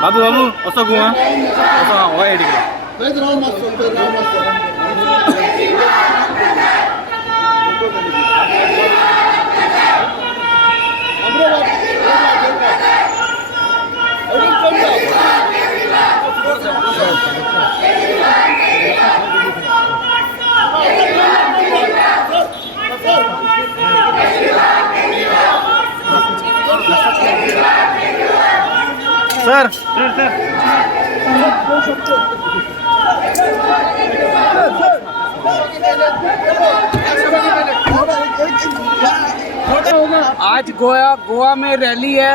बाबू बाबू असं गुहा असं हो आहे तिकडे सर आज गोवा में रैली है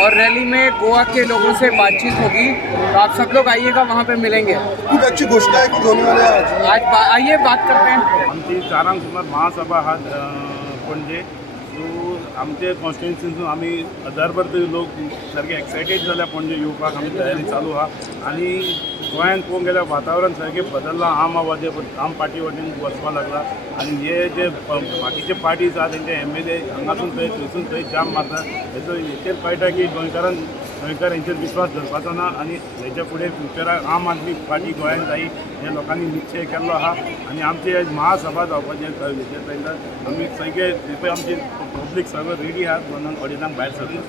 और रैली में गोवा के लोगों से बातचीत होगी, तो आप सब लोग आइएगा, वहाँ पे मिलेंगे। कुछ अच्छी घोषणा है कुछ होने वाले हैं आज आइए बात करते हैं। आमची 4 सुमार महासभा हा पणजे सो आमचे कॉन्स्टिट्युन्सीसून आमी 1000भर तरी लोक सारखे एक्सायटेड जाल्या पणजे येवपाक आमी तयारी चालू आहा आनी गोंयांत पळोवंक गेल्यार वातावरण सारकें बदललां आम पार्टी वटेन वचपाक लागला आनी हे जे बाकीचे पार्टीज आहा तेंचे MLA हांगासून थंय थंयसून थंय जाम मारता हेचेर कळटा की गोंयकार हेंचेर विश्वास धरपाचो ना आनी हेच्या फुडें फ्युचराक आम आदमी पार्टी गोंयांत जायी हे लोकांनी निश्चय केल्लो आहा आनी आमची आज महासभा जावपाचें हेचेर पळयता आमी सगळे आमचे पब्लीक सगळं रेडी आहात 2:30 भायर सरता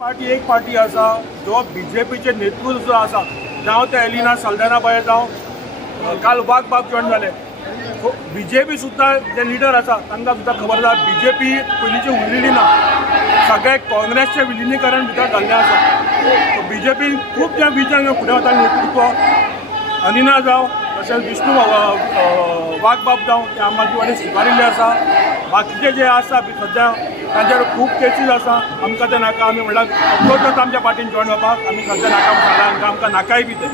पार्टी एक पार्टी आसा जो BJPचे नेतृत्व जो आसा जावं ते एलिना साल्दाना बाये जावं काल वाघ बाब जॉइन जाले BJP सुद्दां जे लिडर आसा तांकां सुद्दां खबर आसा BJP पयलींची उरलेली ना सगळे काँग्रेसचे विलिनीकरण भितर जाल्लें आसा BJP खूब त्या विचारांक फुडें वता नेतृत्व अनिना जावं तशेंच विष्णू वाघ बाब जावं ते आम आदमी पार्टी स्विकारिल्ले आसा बाकीचे जे आसा सद्या तांचेर खूब केसीस आसा आमकां ते नाका आमी म्हणल्यार अप्रोच आमच्या पार्टीन जॉइन जावपाक आमी सद्या नाका म्हणटा आमकां नाकाय बी ते